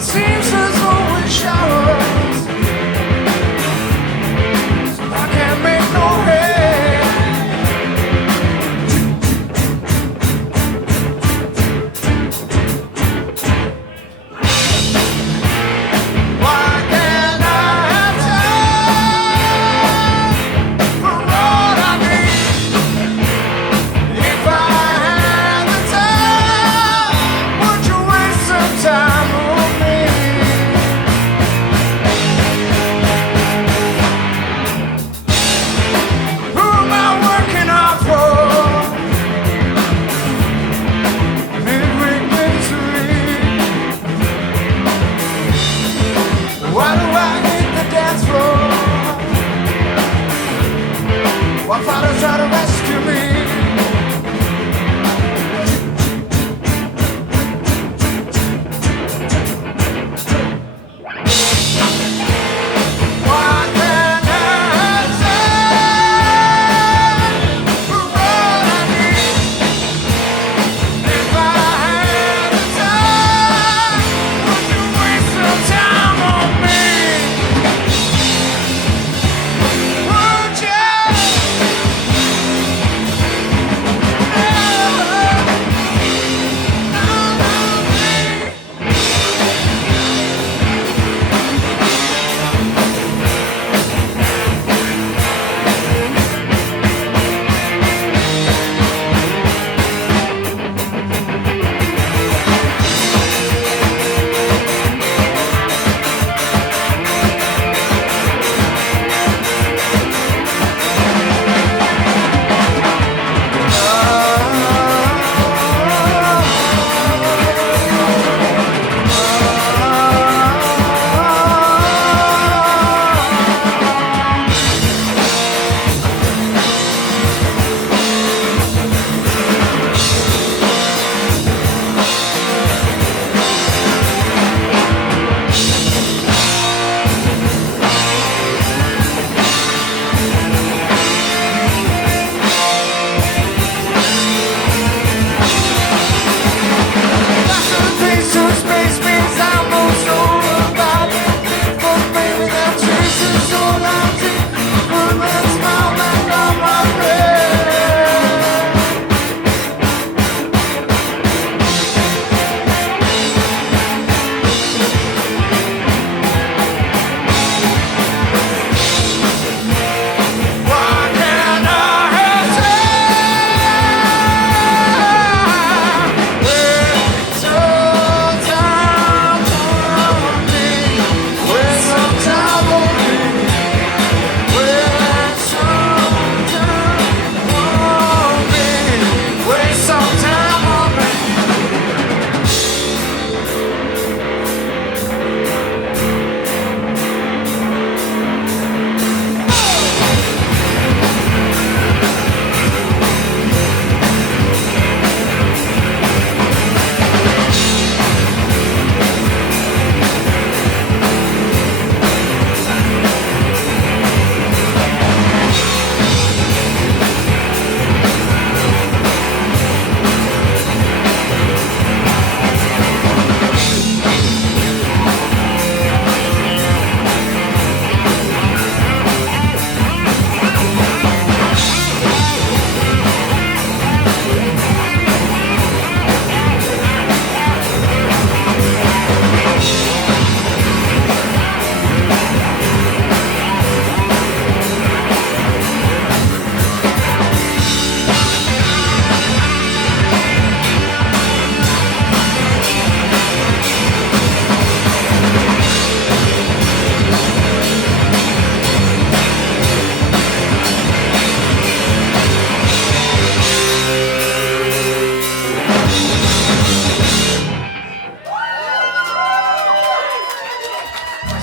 Seems there's always showers. I can't make no head. Why can't I have time for what I need? If I had the time, would you waste some time on me? Who am I working hard for? Midweek misery. Why do I hit the dance floor? Why father try to rescue me? Why can't I have time for what I need? If I had the time, would you waste some time on me? Would you?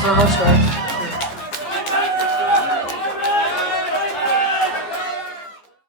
So much, guys.